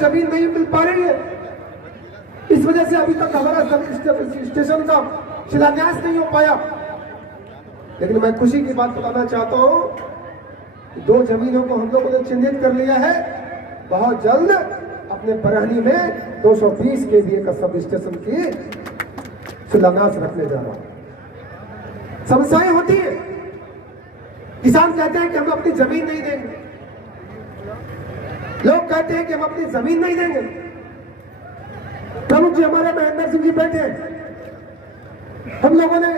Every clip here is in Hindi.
जमीन नहीं मिल पा रही है। इस वजह से अभी तक हमारा स्टेशन का शिलान्यास नहीं हो पाया। लेकिन मैं खुशी की बात बताना चाहता हूं कि 2 जमीनों को हम लोगों ने चिन्हित कर लिया है। बहुत जल्द अपने बरहनी में 220 KVA का सब स्टेशन की शिलान्यास रखने जा रहा हूं। समस्याएं होती है, किसान कहते हैं कि हम अपनी जमीन नहीं देंगे, लोग कहते हैं कि हम अपनी जमीन नहीं देंगे। प्रमुख जी हमारे महेंद्र सिंह जी बैठे, हम लोगों ने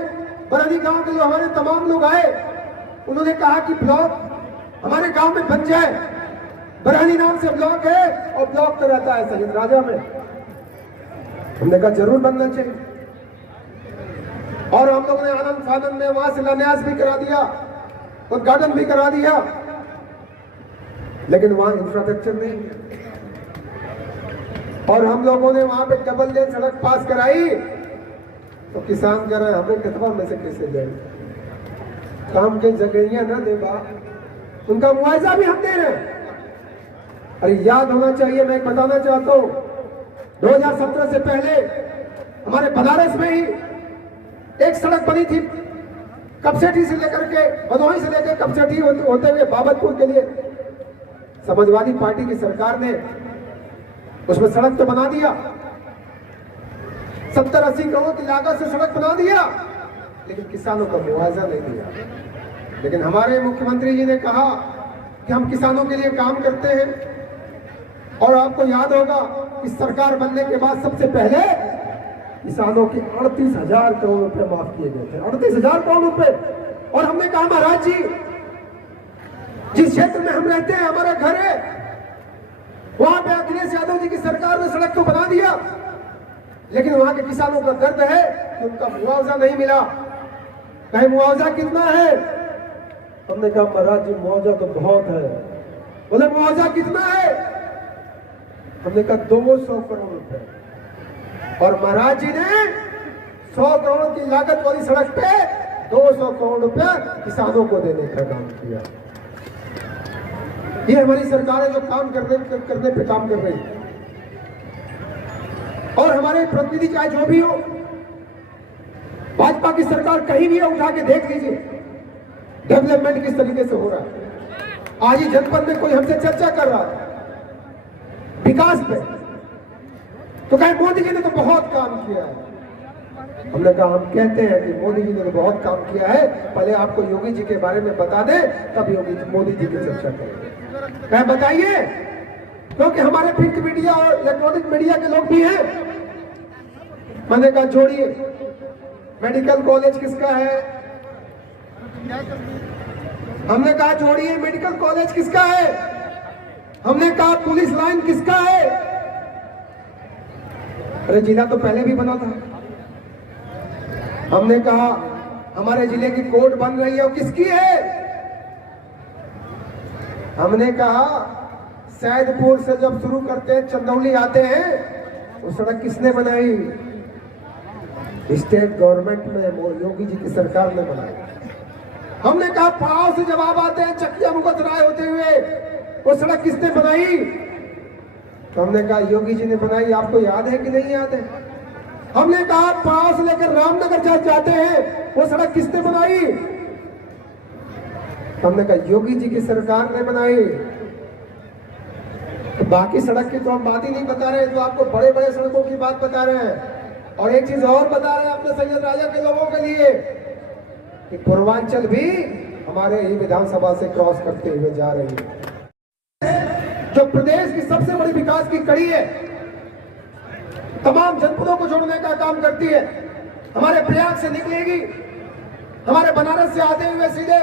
बरहनी गांव के जो हमारे तमाम लोग आए, उन्होंने कहा कि ब्लॉक हमारे गांव में बन जाए। बरहनी नाम से ब्लॉक है और ब्लॉक तो रहता है सैयद राजा में। हमने कहा जरूर बनना चाहिए और हम लोगों ने आनंद फानंद में वहां शिलान्यास भी करा दिया, उद्घाटन भी करा दिया, लेकिन वहां इंफ्रास्ट्रक्चर नहीं है। और हम लोगों ने वहां पे डबल लेन सड़क पास कराई तो किसान कह रहे हैं हमें कतवा में से कैसे जाए, काम के जगह ना दे बा, उनका मुआवजा भी हम दे रहे हैं। अरे याद होना चाहिए, मैं बताना चाहता हूं 2017 से पहले हमारे बनारस में ही एक सड़क बनी थी, कपसेठी से लेकर के भदोही से लेकर कपसेठी होते हुए बाबतपुर के लिए। समाजवादी पार्टी की सरकार ने उसमें सड़क तो बना दिया, 70-80 करोड़ की लागत से सड़क बना दिया, लेकिन किसानों का मुआवजा नहीं दिया। लेकिन हमारे मुख्यमंत्री जी ने कहा कि हम किसानों के लिए काम करते हैं। और आपको याद होगा कि सरकार बनने के बाद सबसे पहले किसानों के 38,000 करोड़ रुपए माफ किए गए थे, 38,000 करोड़ रुपए। और हमने कहा महाराज जी, जिस क्षेत्र में हम रहते हैं, हमारा घर है, वहां पे अखिलेश यादव जी की सरकार ने सड़क तो बना दिया, लेकिन वहां के किसानों का दर्द है कि उनका मुआवजा नहीं मिला। कहे मुआवजा कितना है? हमने कहा महाराज जी मुआवजा तो बहुत है। बोले मुआवजा कितना है? हमने कहा 200 करोड़ रुपए। और महाराज जी ने 100 करोड़ की लागत वाली सड़क पे 200 करोड़ रुपया किसानों को देने का काम किया। ये हमारी सरकार है जो काम करने पे काम कर रही है। और हमारे प्रतिनिधि चाहे जो भी हो, भाजपा की सरकार कहीं भी है, उठा के देख लीजिए डेवलपमेंट किस तरीके से हो रहा है। आज ही जनपद में कोई हमसे चर्चा कर रहा है विकास पे, तो कहे मोदी जी ने तो बहुत काम किया है। हमने कहा हम कहते हैं कि मोदी जी ने तो बहुत काम किया है, पहले आपको योगी जी के बारे में बता दें, तब मोदी जी की चर्चा करेंगे। कहे बताइए, क्योंकि हमारे प्रिंट मीडिया और इलेक्ट्रॉनिक मीडिया के लोग भी हैं। मैंने कहा जोड़िए, मेडिकल कॉलेज किसका है? हमने कहा जोड़िए, मेडिकल कॉलेज किसका है? हमने कहा पुलिस लाइन किसका है? अरे जिला तो पहले भी बना था। हमने कहा हमारे जिले की कोर्ट बन रही है, वो किसकी है? हमने कहा सैदपुर से जब शुरू करते हैं चंदौली आते हैं, वो सड़क किसने बनाई? स्टेट गवर्नमेंट में योगी जी की सरकार ने बनाई। हमने कहा पड़ाव से जब आप आते हैं चकिया मुगलसराय होते हुए, वो सड़क किसने बनाई? तो हमने कहा योगी जी ने बनाई। आपको याद है कि नहीं याद है? हमने कहा पड़ाव से लेकर रामनगर जाते हैं, वो सड़क किसने बनाई? हमने कहा योगी जी की सरकार ने बनाई। तो बाकी सड़क की तो हम बात ही नहीं बता रहे, तो आपको बड़े बड़े सड़कों की बात बता रहे हैं। और एक चीज और बता रहे हैं अपने सैयद राजा के लोगों के लिए कि पूर्वांचल भी हमारे ही विधानसभा से क्रॉस करते हुए जा रही है, जो प्रदेश की सबसे बड़ी विकास की कड़ी है, तमाम जनपदों को जोड़ने का काम करती है। हमारे प्रयाग से निकलेगी, हमारे बनारस से आते हुए सीधे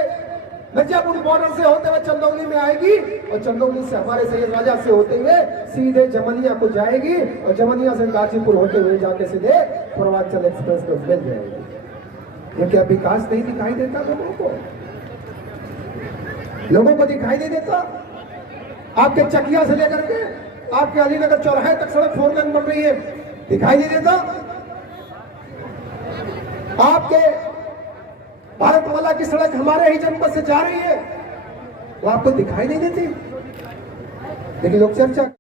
मिर्जापुर बॉर्डर से होते हुए चंदौली में आएगी, और चंदौली से हमारे सैयद राजा से होते हुए सीधे जमनिया को जाएगी, और जमनिया से गाजीपुर होते हुए जाके सीधे पूर्वांचल एक्सप्रेस को मिल जाएगी। ये क्या विकास नहीं दिखाई देता लोगों को? लोगों को दिखाई नहीं देता? आपके चकिया से लेकर के आपके अलीनगर चौराहे तक सड़क 4 लेन बन रही है, दिखाई नहीं देता? आपके भारतमाला की सड़क हमारे ही जनपद से जा रही है, वो आपको दिखाई नहीं देती? लेकिन लोग चर्चा